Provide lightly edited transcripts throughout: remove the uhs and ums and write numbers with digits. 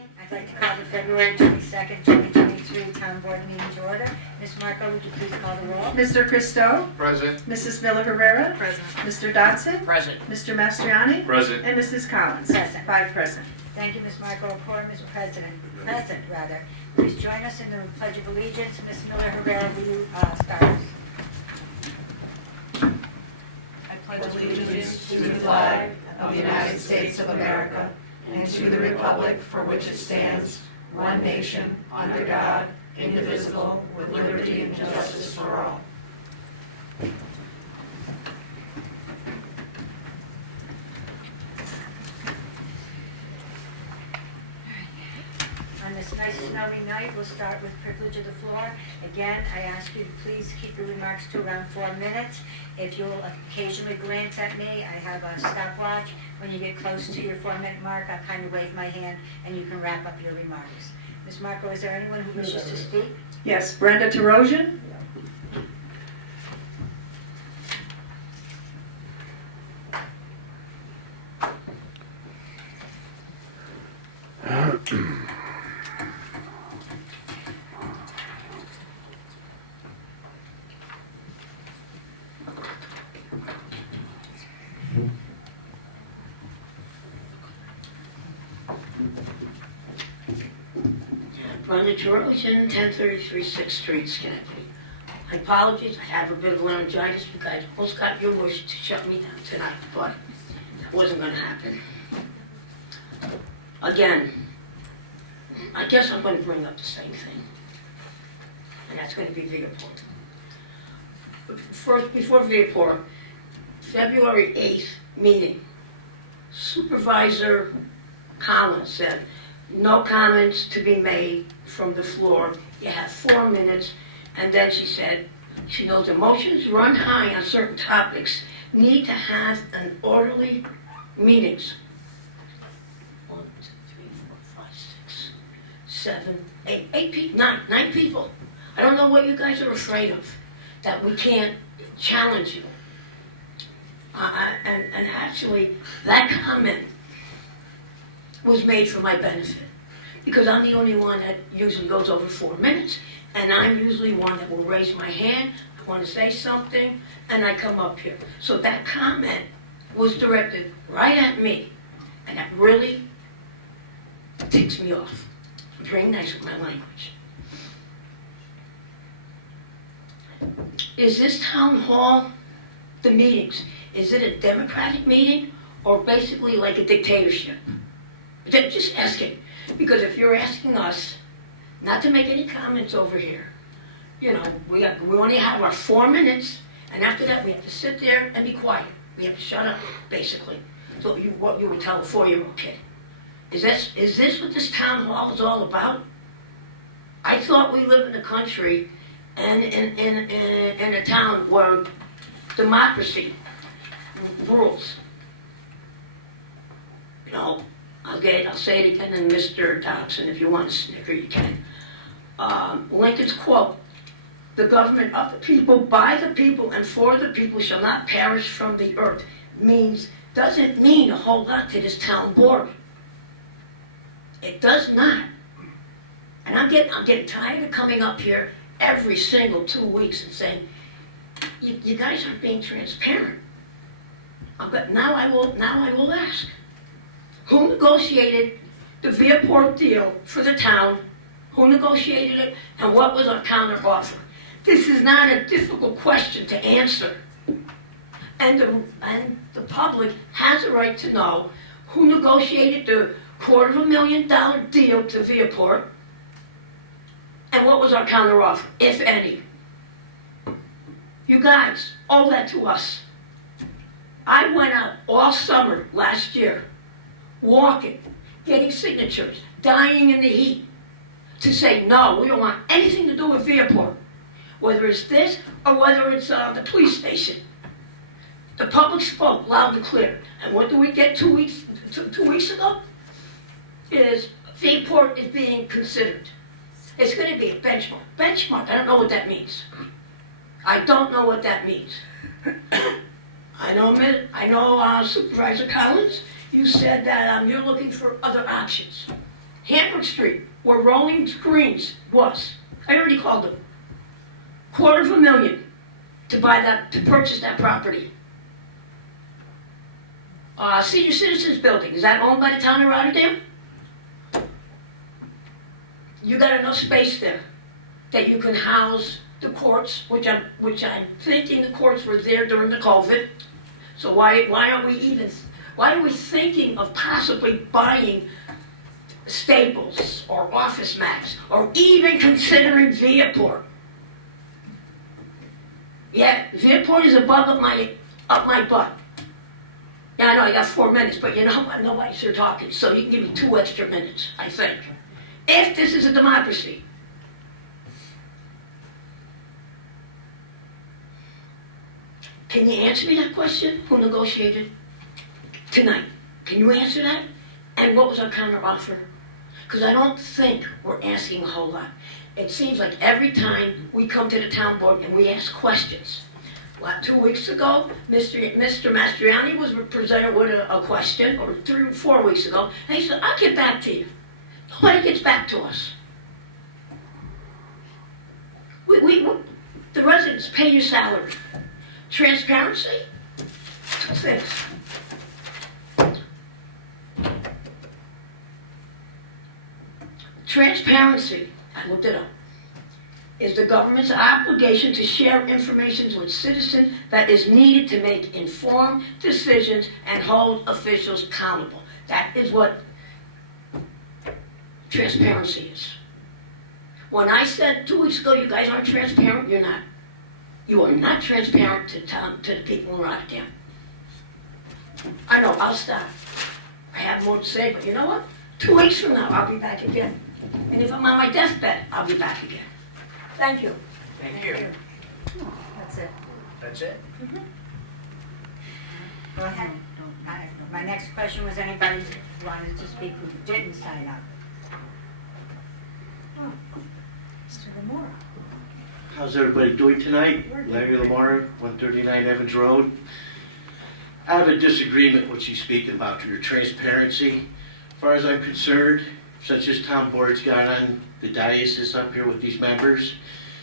morning. I'd like to call the February 22nd, 2023 Town Board meeting to order. Ms. Marco, would you please call the roll? Mr. Christo? Present. Mrs. Miller Herrera? Present. Mr. Dotson? Present. Mr. Mastriani? Present. And Mrs. Collins? Present. 5 present. Thank you, Ms. Marco. A quorum is present. Please join us in the Pledge of Allegiance. Ms. Miller Herrera, will you start us? I pledge allegiance to the flag of the United States of America and to the republic for which it stands, one nation, under God, indivisible, with liberty and justice for all. On this nice snowy night, we'll start with privilege of the floor. Again, I ask you to please keep your remarks to around 4 minutes. If you'll occasionally glance at me, I have a stopwatch. When you get close to your 4-minute mark, I'll kind of wave my hand and you can wrap up your remarks. Ms. Marco, is there anyone who wishes to speak? Yes, Brenda Terosian? Brenda Terosian, 1033 6th Street, Schenectady. My apologies, I have a bit of laryngitis. You guys almost got your wish to shut me down tonight, but that wasn't going to happen. Again, I guess I'm going to bring up the same thing, and that's going to be Viaport. First, before Viaport, February 8th meeting, Supervisor Collins said, no comments to be made from the floor. You have 4 minutes. And then she said, she knows emotions run high on certain topics, need to have an orderly meetings. 1, 2, 3, 4, 5, 6, 7, 8 people, 9 people. I don't know what you guys are afraid of, that we can't challenge you. And actually, that comment was made for my benefit, because I'm the only one that usually goes over 4 minutes, and I'm usually one that will raise my hand, I want to say something, and I come up here. So that comment was directed right at me, and that really ticks me off. I'm very nice with my language. Is this town hall, the meetings, is it a democratic meeting, or basically like a dictatorship? Just asking, because if you're asking us not to make any comments over here, you know, we only have our 4 minutes, and after that we have to sit there and be quiet. We have to shut up, basically. So what you would tell a 4-year-old kid. Is this what this town hall is all about? I thought we live in a country and in a town where democracy rules. You know, I'll say it again, and Mr. Dotson, if you want to snicker, you can. Lincoln's quote, "The government of the people, by the people, and for the people shall not perish from the earth," doesn't mean a whole lot to this town board. It does not. And I'm getting tired of coming up here every single 2 weeks and saying, you guys aren't being transparent. But now I will ask. Who negotiated the Viaport deal for the town? Who negotiated it? And what was our counter offer? This is not a difficult question to answer. And the public has a right to know who negotiated the $250,000 deal to Viaport, and what was our counter offer, if any. You guys owe that to us. I went out all summer last year, walking, getting signatures, dying in the heat, to say, no, we don't want anything to do with Viaport, whether it's this or whether it's the police station. The public spoke loud and clear. And what do we get 2 weeks ago? Is Viaport is being considered. It's going to be a benchmark. Benchmark, I don't know what that means. I don't know what that means. I know Supervisor Collins, you said that you're looking for other options. Hamburg Street, where Rolling Greens was. I already called them. $250,000 to buy that, to purchase that property. Senior Citizens Building, is that owned by the town of Rotterdam? You got enough space there that you can house the courts, which I'm thinking the courts were there during the COVID. So why are we thinking of possibly buying Staples or Office Max or even considering Viaport? Yeah, Viaport is a bug up my butt. Yeah, I know I got 4 minutes, but you know what? Nobody's here talking, so you can give me 2 extra minutes, I think. If this is a democracy. Can you answer me that question? Who negotiated tonight? Can you answer that? And what was our counter offer? Because I don't think we're asking a whole lot. It seems like every time we come to the town board and we ask questions. 2 weeks ago, Mr. Mastriani was presented with a question, or 3 or 4 weeks ago, and he said, I'll get back to you. Nobody gets back to us. The residents pay your salary. Transparency? 2 things. Transparency, I looked it up, is the government's obligation to share information with citizens that is needed to make informed decisions and hold officials accountable. That is what transparency is. When I said 2 weeks ago, you guys aren't transparent, you're not. You are not transparent to the people in Rotterdam. I know, I'll stop. I have more to say, but you know what? 2 weeks from now, I'll be back again. And if I'm on my deathbed, I'll be back again. Thank you. Thank you. That's it. That's it? Go ahead. My next question was anybody who wanted to speak who didn't sign up? Mr. Lamora. How's everybody doing tonight? Larry Lamar, 139 Evans Road. I have a disagreement with what she's speaking about, your transparency. As far as I'm concerned, since this town board's got on the diocese up here with these members,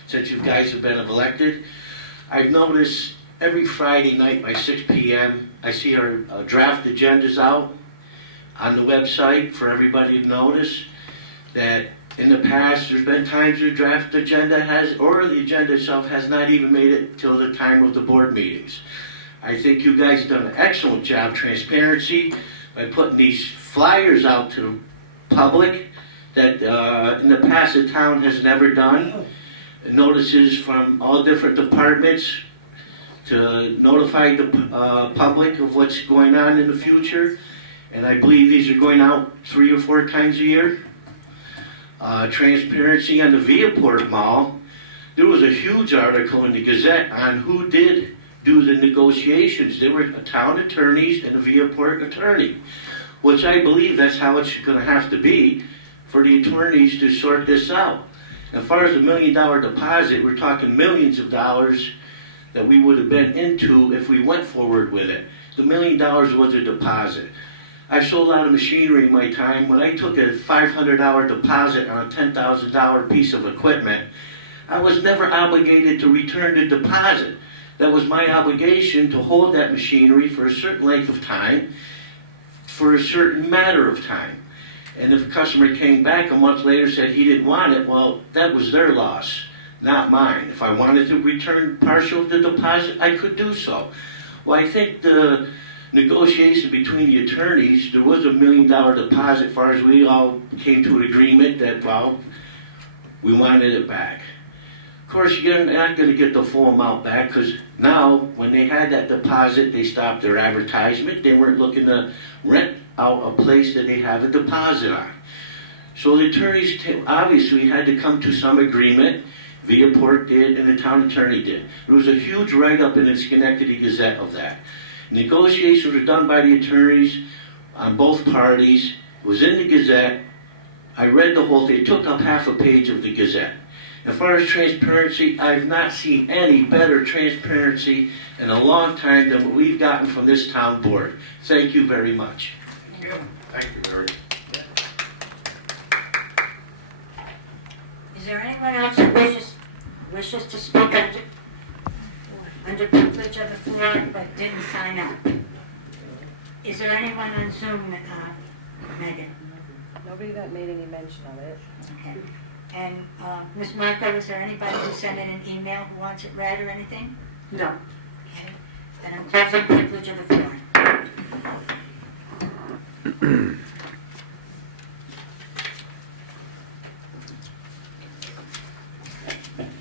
since you guys have been elected, I've noticed every Friday night by 6 p.m., I see our draft agendas out on the website for everybody to notice that in the past, there's been times the draft agenda or the agenda itself has not even made it till the time of the board meetings. I think you guys have done an excellent job transparency by putting these flyers out to the public that in the past the town has never done. Notices from all different departments to notify the public of what's going on in the future. And I believe these are going out 3 or 4 times a year. Transparency on the Viaport Mall. There was a huge article in the Gazette on who did do the negotiations. There were town attorneys and a Viaport attorney, which I believe that's how it's going to have to be for the attorneys to sort this out. As far as the $1 million deposit, we're talking millions of dollars that we would have been into if we went forward with it. The $1 million was a deposit. I've sold a lot of machinery in my time. When I took a $500 deposit on a $10,000 piece of equipment, I was never obligated to return the deposit. That was my obligation to hold that machinery for a certain length of time, for a certain matter of time. And if a customer came back a month later and said he didn't want it, well, that was their loss, not mine. If I wanted to return partial of the deposit, I could do so. Well, I think the negotiation between the attorneys, there was a $1 million deposit as far as we all came to an agreement that, well, we wanted it back. Of course, you're not going to get the full amount back because now, when they had that deposit, they stopped their advertisement. They weren't looking to rent out a place that they have a deposit on. So the attorneys obviously had to come to some agreement. Viaport did, and the town attorney did. There was a huge write-up in the Schenectady Gazette of that. Negotiations were done by the attorneys on both parties. It was in the Gazette. I read the whole thing. It took up half a page of the Gazette. As far as transparency, I've not seen any better transparency in a long time than what we've gotten from this town board. Thank you very much. Thank you. Thank you, Larry. there anyone else who wishes to speak under privilege of the floor but didn't sign up? Is there anyone on Zoom, Megan? Nobody that made any mention of it. Okay. And Ms. Marco, is there anybody who sent in an email who wants it read or anything? No. Okay. Then I'm closing privilege of the floor.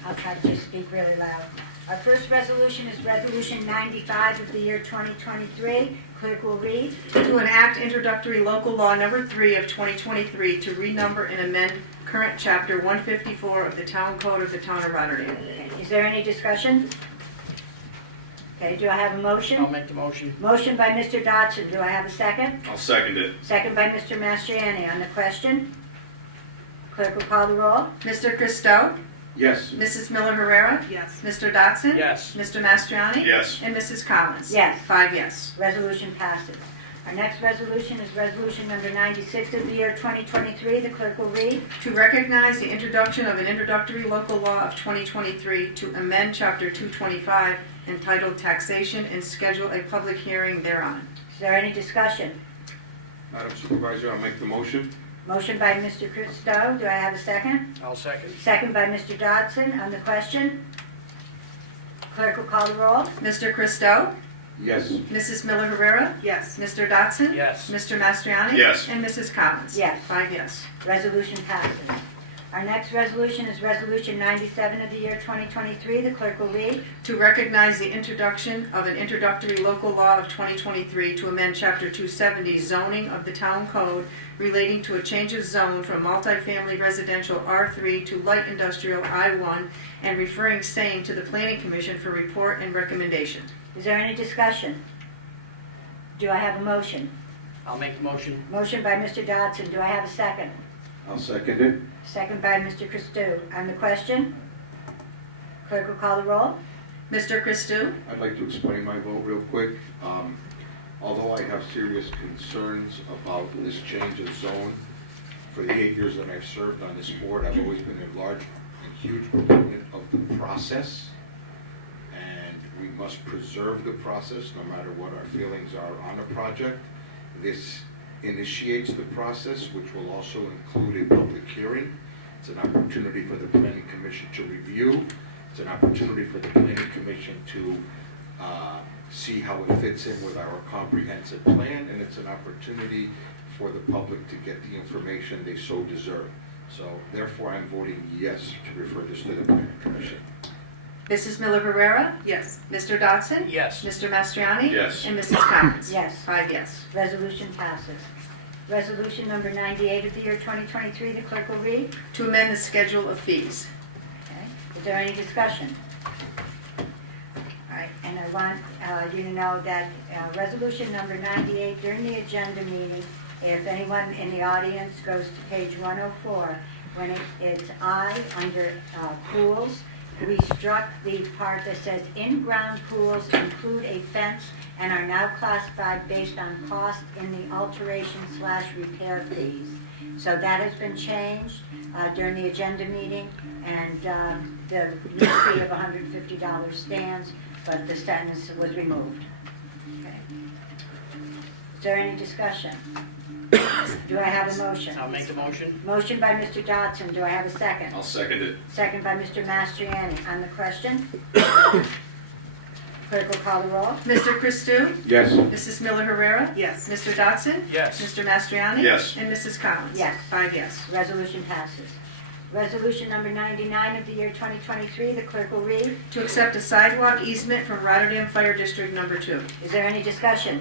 I'll try to just speak really loud. Our first resolution is Resolution 95 of the year 2023. Clerk will read. To enact introductory local law number 3 of 2023 to renumber and amend current chapter 154 of the Town Code of the Town of Rotterdam. Okay. Is there any discussion? Okay, do I have a motion? I'll make the motion. Motion by Mr. Dodson. Do I have a second? I'll second it. Second by Mr. Mastriani. On the question, clerk will call the roll. Mr. Christou? Yes. Mrs. Miller Herrera? Yes. Mr. Dotson? Yes. Mr. Mastriani? Yes. And Mrs. Collins? Yes. 5 yes. Resolution passes. Our next resolution is resolution number 96 of the year 2023. The clerk will read. To recognize the introduction of an introductory local law of 2023 to amend Chapter 225 entitled Taxation and schedule a public hearing thereon. Is there any discussion? Madam Supervisor, I'll make the motion. Motion by Mr. Christou. Do I have a second? I'll second. Second by Mr. Dodson. On the question, clerk will call the roll. Mr. Christou? Yes. Mrs. Miller Herrera? Yes. Mr. Dotson? Yes. Mr. Mastriani? Yes. And Mrs. Collins? Yes. 5 yes. Resolution passes. Our next resolution is Resolution 97 of the year 2023. The clerk will read. To recognize the introduction of an introductory local law of 2023 to amend Chapter 270 zoning of the Town Code relating to a change of zone from multifamily residential R3 to light industrial I1 and referring same to the Planning Commission for report and recommendation. Is there any discussion? Do I have a motion? I'll make the motion. Motion by Mr. Dodson. Do I have a second? I'll second it. Second by Mr. Christou. On the question, clerk will call the roll. Mr. Christou? I'd like to explain my vote real quick. Although I have serious concerns about this change of zone, for the 8 years that I've served on this board, I've always been a large and huge proponent of the process. And we must preserve the process no matter what our feelings are on a project. This initiates the process, which will also include a public hearing. It's an opportunity for the Planning Commission to review. It's an opportunity for the Planning Commission to see how it fits in with our comprehensive plan, and it's an opportunity for the public to get the information they so deserve. So therefore, I'm voting yes to refer this to the Planning Commission. Mrs. Miller Herrera? Yes. Mr. Dotson? Yes. Mr. Mastriani? Yes. And Mrs. Collins? Yes. 5 yes. Resolution passes. Resolution number 98 of the year 2023. The clerk will read. To amend the schedule of fees. Okay. Is there any discussion? All right, and I want you to know that resolution number 98 during the agenda meeting, if anyone in the audience goes to page 104, when it's I under pools, we struck the part that says in-ground pools include a fence and are now classified based on cost in the alteration/repair fees. So that has been changed during the agenda meeting, and the new fee of $150 stands, but the sentence was removed. Okay. Is there any discussion? Do I have a motion? I'll make the motion. Motion by Mr. Dodson. Do I have a second? I'll second it. Second by Mr. Mastriani. On the question, clerk will call the roll. Mr. Christou? Yes. Mrs. Miller Herrera? Yes. Mr. Dotson? Yes. Mr. Mastriani? Yes. And Mrs. Collins? Yes. 5 yes. Resolution passes. Resolution number 99 of the year 2023. The clerk will read. To accept a sidewalk easement from Rotterdam Fire District Number 2. Is there any discussion?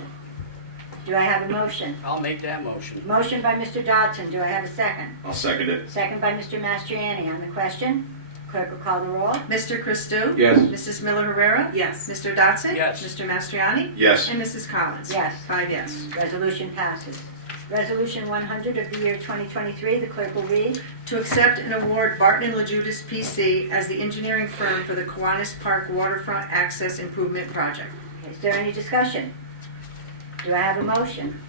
Do I have a motion? I'll make that motion. Motion by Mr. Dodson. Do I have a second? I'll second it. Second by Mr. Mastriani. On the question, clerk will call the roll. Mr. Christou? Yes. Mrs. Miller Herrera? Yes. Mr. Dotson? Yes. Mr. Mastriani? Yes. And Mrs. Collins? Yes. 5 yes. Resolution passes. Resolution 100 of the year 2023. The clerk will read. To accept and award Barton & LaJudas PC as the engineering firm for the Kiwanis Park Waterfront Access Improvement Project. Is there any discussion? Do I have a motion?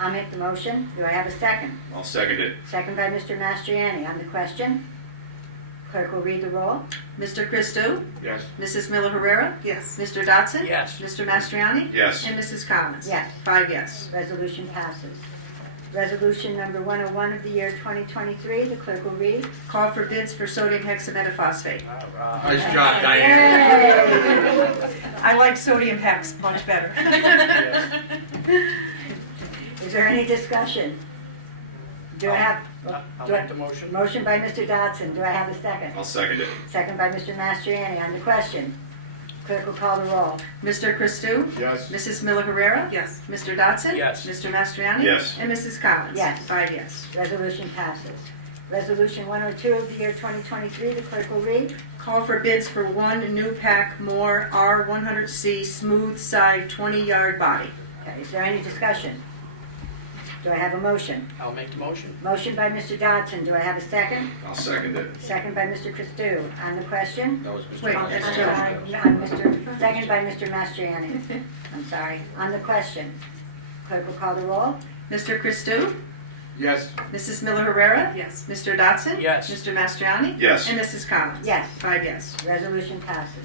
I'll make the motion. Do I have a second? I'll second it. Second by Mr. Mastriani. On the question, clerk will read the roll. Mr. Christou? Yes. Mrs. Miller Herrera? Yes. Mr. Dotson? Yes. Mr. Mastriani? Yes. And Mrs. Collins? Yes. 5 yes. Resolution passes. Resolution number 101 of the year 2023, the clerk will read. Call for bids for sodium hexametaphosphate. All right. Nice job, Diane. Yay! I like sodium hex much better. Yes. Is there any discussion? Do I have? I'll do I- make the motion. Motion by Mr. Dodson. Do I have a second? I'll second it. Second by Mr. Mastriani. On the question, clerk will call the roll. Mr. Christou? Yes. Mrs. Miller Herrera? Yes. Mr. Dotson? Yes. Mr. Mastriani? Yes. And Mrs. Collins? Yes. 5 yes. Resolution passes. Resolution 102 of the year 2023, the clerk will read. Call for bids for one new pack more R100C smooth side 20-yard body. Okay, is there any discussion? Do I have a motion? I'll make the motion. Motion by Mr. Dodson. Do I have a second? I'll second it. Second by Mr. Christou. On the question? That was Mr. Wait, Dodson. that's I'm Joe. sorry, second by Mr. Mastriani. I'm sorry. On the question, clerk will call the roll. Mr. Christou? Yes. Mrs. Miller Herrera? Yes. Mr. Dotson? Yes. Mr. Mastriani? Yes. And Mrs. Collins? Yes. 5 yes. Resolution passes.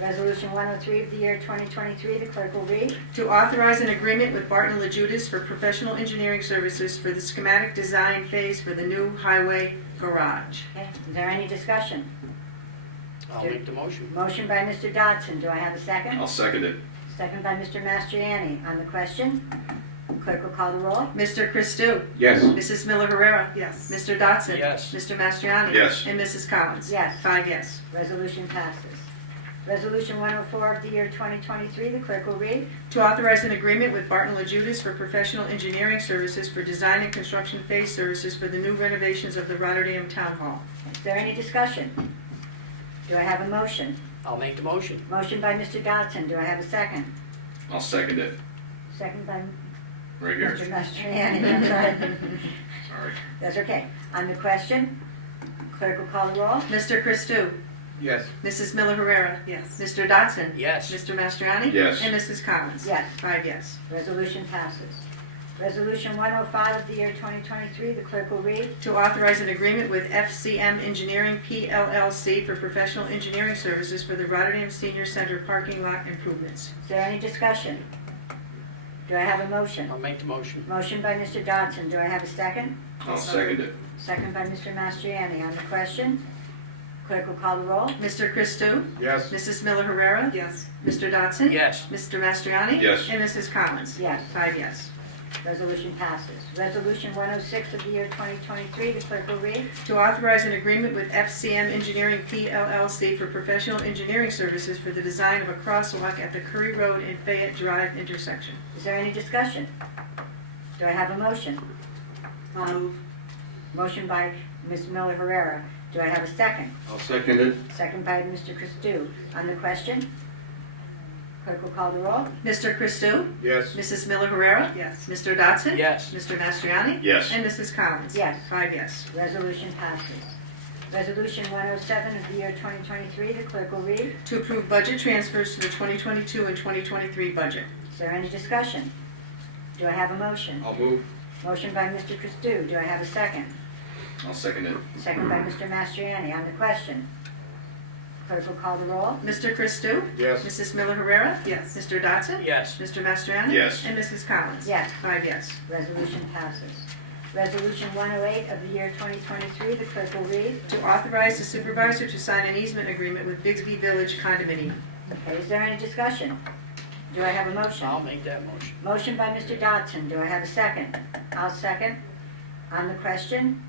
Resolution 103 of the year 2023, the clerk will read. To authorize an agreement with Barton LaJudas for professional engineering services for the schematic design phase for the new highway garage. Okay, is there any discussion? I'll make the motion. Motion by Mr. Dodson. Do I have a second? I'll second it. Second by Mr. Mastriani. On the question, clerk will call the roll. Mr. Christou? Yes. Mrs. Miller Herrera? Yes. Mr. Dotson? Yes. Mr. Mastriani? Yes. And Mrs. Collins? Yes. 5 yes. Resolution passes. Resolution 104 of the year 2023, the clerk will read. To authorize an agreement with Barton LaJudas for professional engineering services for design and construction phase services for the new renovations of the Rotterdam Town Hall. Is there any discussion? Do I have a motion? I'll make the motion. Motion by Mr. Dodson. Do I have a second? I'll second it. Second by Right here. Mr. Mastriani. I'm sorry. Sorry. That's okay. On the question, clerk will call the roll. Mr. Christou? Yes. Mrs. Miller Herrera? Yes. Mr. Dotson? Yes. Mr. Mastriani? Yes. And Mrs. Collins? Yes. 5 yes. Resolution passes. Resolution 105 of the year 2023, the clerk will read. To authorize an agreement with FCM Engineering PLLC for professional engineering services for the Rotterdam Senior Center parking lot improvements. Is there any discussion? Do I have a motion? I'll make the motion. Motion by Mr. Dodson. Do I have a second? I'll second it. Second by Mr. Mastriani. On the question, clerk will call the roll. Mr. Christou? Yes. Mrs. Miller Herrera? Yes. Mr. Dotson? Yes. Mr. Mastriani? Yes. And Mrs. Collins? Yes. 5 yes. Resolution passes. Resolution 106 of the year 2023, the clerk will read. To authorize an agreement with FCM Engineering PLLC for professional engineering services for the design of a crosswalk at the Curry Road and Fayette Drive intersection. Is there any discussion? Do I have a motion? Move. Motion by Ms. Miller Herrera. Do I have a second? I'll second it. Second by Mr. Christou. On the question, clerk will call the roll. Mr. Christou? Yes. Mrs. Miller Herrera? Yes. Mr. Dotson? Yes. Mr. Mastriani? Yes. And Mrs. Collins? Yes. 5 yes. Resolution passes. Resolution 107 of the year 2023, the clerk will read. To approve budget transfers to the 2022 and 2023 budget. Is there any discussion? Do I have a motion? I'll move. Motion by Mr. Christou. Do I have a second? I'll second it. Second by Mr. Mastriani. On the question, clerk will call the roll. Mr. Christou? Yes. Mrs. Miller Herrera? Yes. Mr. Dotson? Yes. Mr. Mastriani? Yes. And Mrs. Collins? Yes. 5 yes. Resolution passes. Resolution 108 of the year 2023, the clerk will read. To authorize the supervisor to sign an easement agreement with Bigsby Village condominium. Okay, is there any discussion? Do I have a motion? I'll make that motion. Motion by Mr. Dodson. Do I have a second? I'll second. On the question,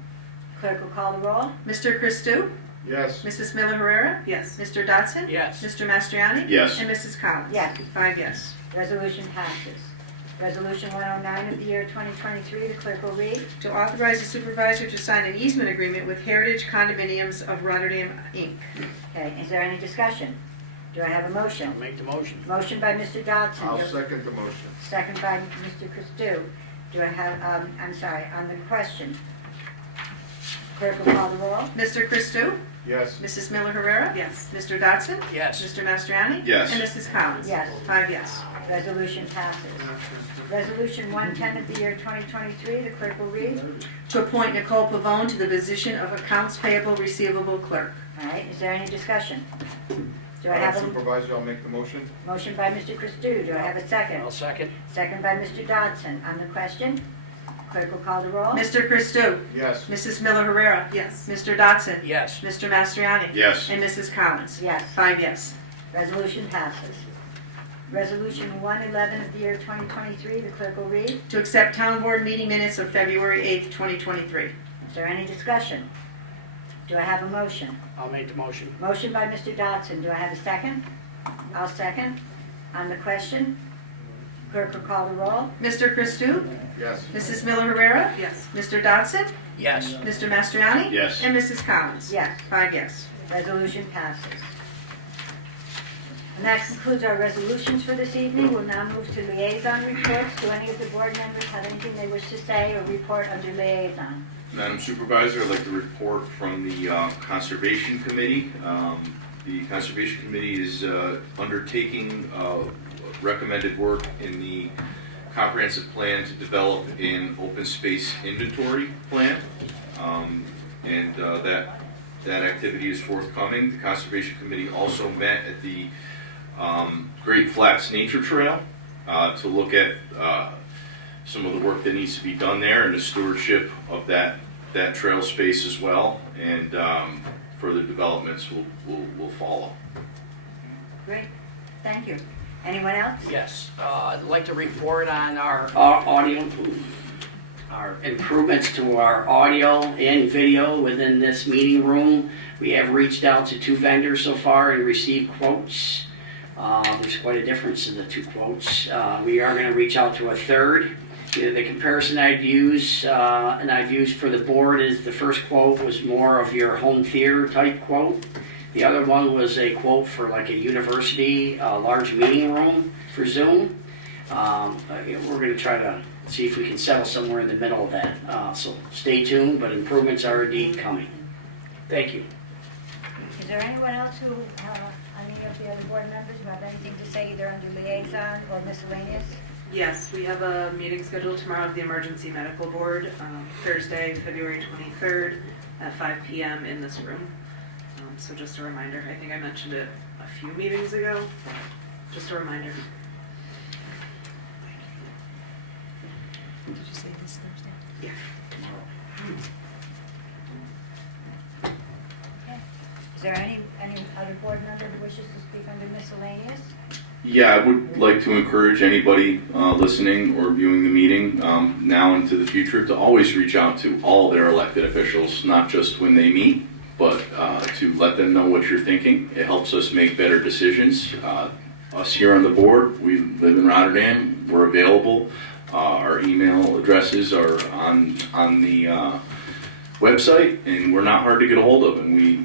clerk will call the roll. Mr. Christou? Yes. Mrs. Miller Herrera? Yes. Mr. Dotson? Yes. Mr. Mastriani? Yes. And Mrs. Collins? Yes. 5 yes. Resolution passes. Resolution 109 of the year 2023, the clerk will read. To authorize the supervisor to sign an easement agreement with Heritage Condominiums of Rotterdam, Inc. Okay, is there any discussion? Do I have a I'll motion? make the motion. Motion by Mr. Dodson. I'll second the motion. Second by Mr. Christou. Do I have, I'm sorry, on the question, clerk will call the roll. Mr. Christou? Yes. Mrs. Miller Herrera? Yes. Mr. Dotson? Yes. Mr. Mastriani? Yes. And Mrs. Collins? Yes. 5 yes. Resolution passes. Resolution 110 of the year 2023, the clerk will read. To appoint Nicole Pavone to the position of Accounts Payable Receivable Clerk. All right, is there any discussion? Do I Madam have a Supervisor, I'll make the motion. motion by Mr. Christou? Do I have a second? I'll second. Second by Mr. Dodson. On the question, clerk will call the roll. Mr. Christou? Yes. Mrs. Miller Herrera? Yes. Mr. Dodson? Yes. Mr. Mastriani? Yes. And Mrs. Collins? Yes. 5 yes. Resolution passes. Resolution 111 of the year 2023, the clerk will read. To accept town board meeting minutes of February 8th, 2023. Is there any discussion? Do I have a motion? I'll make the motion. Motion by Mr. Dodson. Do I have a second? I'll second. On the question, clerk will call the roll. Mr. Christou? Yes. Mrs. Miller Herrera? Yes. Mr. Dodson? Yes. Mr. Mastriani? Yes. And Mrs. Collins? Yes. 5 yes. Resolution passes. And that concludes our resolutions for this evening. We'll now move to liaison reports. Do any of the board members have anything they wish to say or report under liaison? Madam Supervisor, I'd like to report from the Conservation Committee. The Conservation Committee is undertaking recommended work in the comprehensive plan to develop an open space inventory plan. And that activity is forthcoming. The Conservation Committee also met at the Great Flats Nature Trail to look at some of the work that needs to be done there and the stewardship of that trail space as well, and further developments will follow. Great. Thank you. Anyone else? Yes. I'd like to report on our audio, our improvements to our audio and video within this meeting room. We have reached out to 2 vendors so far and received quotes. There's quite a difference in the 2 quotes. We are going to reach out to a third. The comparison I'd use, and I've used for the board, is the first quote was more of your home theater type quote. The other one was a quote for like a university, large meeting room for Zoom. We're going to try to see if we can settle somewhere in the middle of that. So stay tuned, but improvements are indeed coming. Thank you. Is there anyone else who, any of the other board members who have anything to say either under liaison or miscellaneous? Yes, we have a meeting scheduled tomorrow of the Emergency Medical Board, Thursday, February 23rd at 5 p.m. in this room. So just a reminder, I think I mentioned it a few meetings ago, just a reminder. Did you say this Thursday? Yeah. Is there any other board member who wishes to speak under miscellaneous? Yeah, I would like to encourage anybody listening or viewing the meeting now into the future to always reach out to all their elected officials, not just when they meet, but to let them know what you're thinking. It helps us make better decisions. Us here on the board, we live in Rotterdam, we're available. Our email addresses are on the website, and we're not hard to get a hold of, and we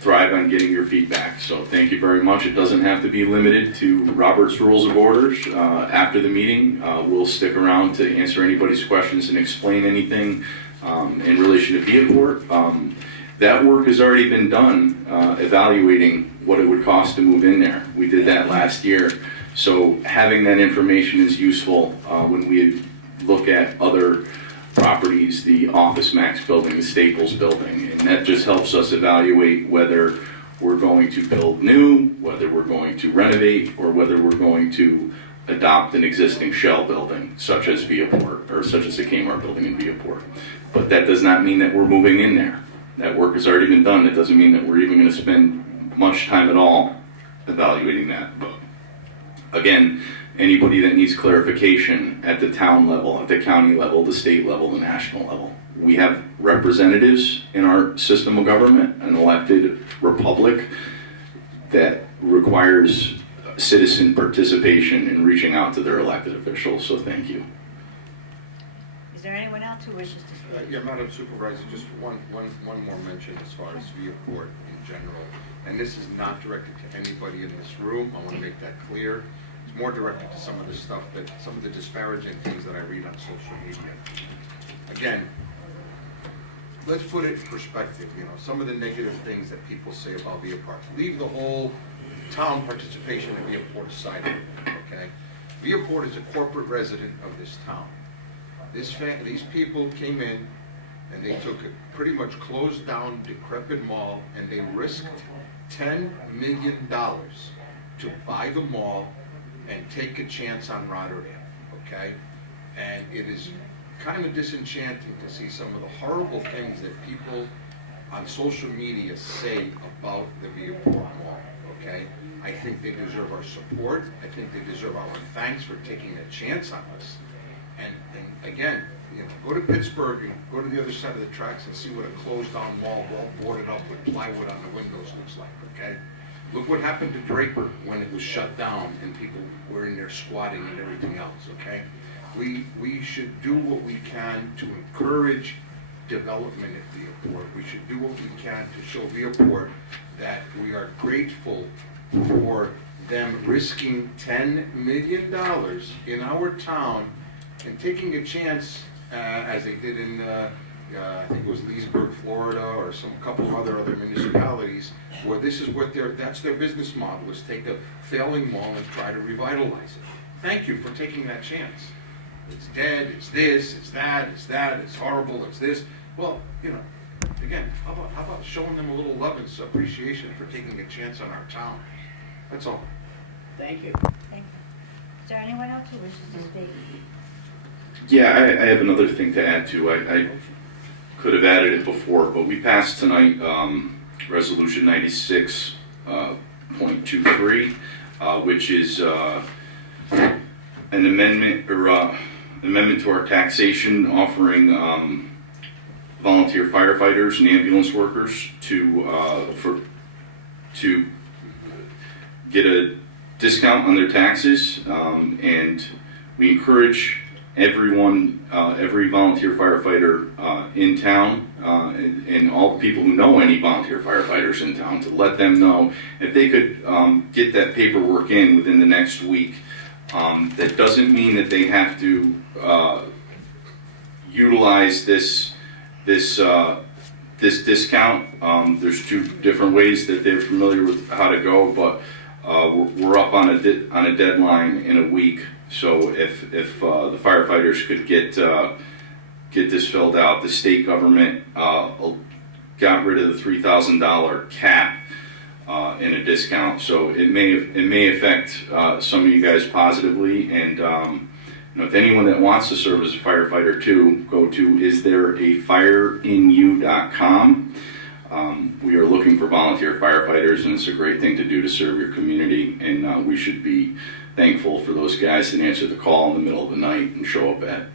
thrive on getting your feedback. So thank you very much. It doesn't have to be limited to Robert's Rules of Orders. After the meeting, we'll stick around to answer anybody's questions and explain anything in relation to Viaport. That work has already been done, evaluating what it would cost to move in there. We did that last year. So having that information is useful when we look at other properties, the Office Max building, the Staples building, and that just helps us evaluate whether we're going to build new, whether we're going to renovate, or whether we're going to adopt an existing shell building, such as Viaport, or such as the Kmart building in Viaport. But that does not mean that we're moving in there. That work has already been done. It doesn't mean that we're even going to spend much time at all evaluating that. But again, anybody that needs clarification at the town level, at the county level, the state level, the national level. We have representatives in our system of government, an elected republic that requires citizen participation in reaching out to their elected officials, so thank you. Is there anyone else who wishes to speak? Yeah, Madam Supervisor, just one more mention as far as Viaport in general. And this is not directed to anybody in this room. I want to make that clear. It's more directed to some of the stuff some of the disparaging things that I read on social media. Again, let's put it in perspective, some of the negative things that people say about Viaport. Leave the whole town participation in Viaport aside, okay? Viaport is a corporate resident of this town. These people came in and they took a pretty much closed down, decrepit mall, and they risked $10 million to buy the mall and take a chance on Rotterdam, okay? And it is kind of disenchanting to see some of the horrible things that people on social media say about the Viaport Mall, okay? I think they deserve our support. I think they deserve our thanks for taking a chance on us. And again, you know, go to Pittsburgh and go to the other side of the tracks and see what a closed down mall all boarded up with plywood on the windows looks like, okay? Look what happened to Draper when it was shut down and people were in there squatting and everything else, okay? We should do what we can to encourage development at Viaport. We should do what we can to show Viaport that we are grateful for them risking $10 million in our town and taking a chance, as they did in, I think it was Leesburg, Florida, or some couple of other municipalities, where this is what that's their business model, is take a failing mall and try to revitalize it. Thank you for taking that chance. It's dead, it's this, it's that, it's horrible, it's this. Well, you know, again, how about showing them a little love and appreciation for taking a chance on our town? That's all. Thank you. Thank you. Is there anyone else who wishes to speak? Yeah, I have another thing to add too. I could have added it before, but we passed tonight Resolution 96.23, which is an amendment to our taxation, offering volunteer firefighters and ambulance workers to get a discount on their taxes, and we encourage everyone, every volunteer firefighter in town, and all the people who know any volunteer firefighters in town, to let them know if they could get that paperwork in within the next week. That doesn't mean that they have to utilize this discount. There's two different ways that they're familiar with how to go, but we're up on a deadline in a week. So if the firefighters could get this filled out, the state government got rid of the $3,000 cap in a discount. So it may affect some of you guys positively. And you know, if anyone that wants to serve as a firefighter too, go to istthereafireinYou.com. We are looking for volunteer firefighters, and it's a great thing to do to serve your community. And we should be thankful for those guys that answer the call in the middle of the night and show up at,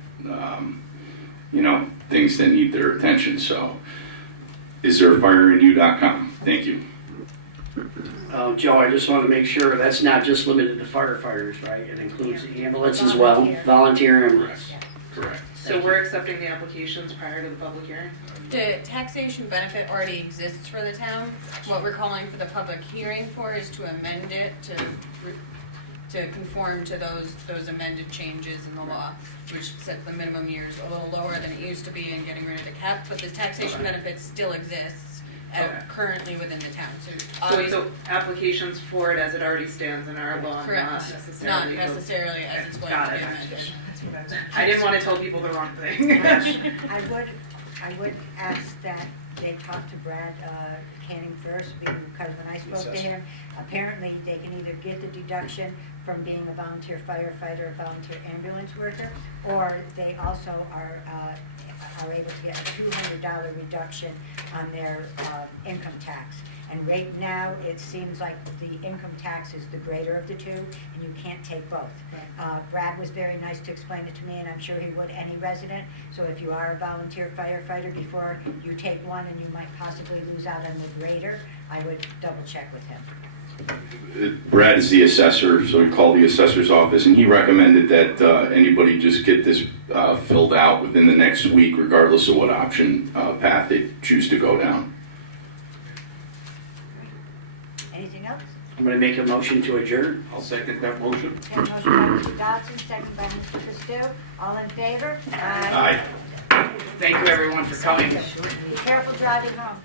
you know, things that need their attention. So, istthereafireinYou.com. Thank you. Joe, I just want to make sure that's not just limited to firefighters, right? It includes the ambulance as well, volunteer ambulance. Correct. So we're accepting the applications prior to the public hearing? The taxation benefit already exists for the town. What we're calling for the public hearing for is to amend it to conform to those amended changes in the law, which set the minimum years a little lower than it used to be and getting rid of the cap, but the taxation benefit still exists currently within the town. So applications for it as it already stands in our law, Correct. Not necessarily as it's going to be amended. I didn't want to tell people the wrong thing. I would ask that they talk to Brad Canning first, because when I spoke to him, apparently they can either get the deduction from being a volunteer firefighter or volunteer ambulance worker, or they also are able to get a $200 reduction on their income tax. And right now, it seems like the income tax is the greater of the two, and you can't take both. Brad was very nice to explain it to me, and I'm sure he would any resident. So if you are a volunteer firefighter, before you take one and you might possibly lose out on the greater, I would double check with him. Brad is the assessor, so we called the assessor's office, and he recommended that anybody just get this filled out within the next week, regardless of what option path they choose to go down. Anything else? I'm going to make a motion to adjourn. I'll second that motion. Okay, motion by Mr. Dodson, second by Mr. Costello. All in favor? Aye. Thank you, everyone, for coming. Be careful driving home.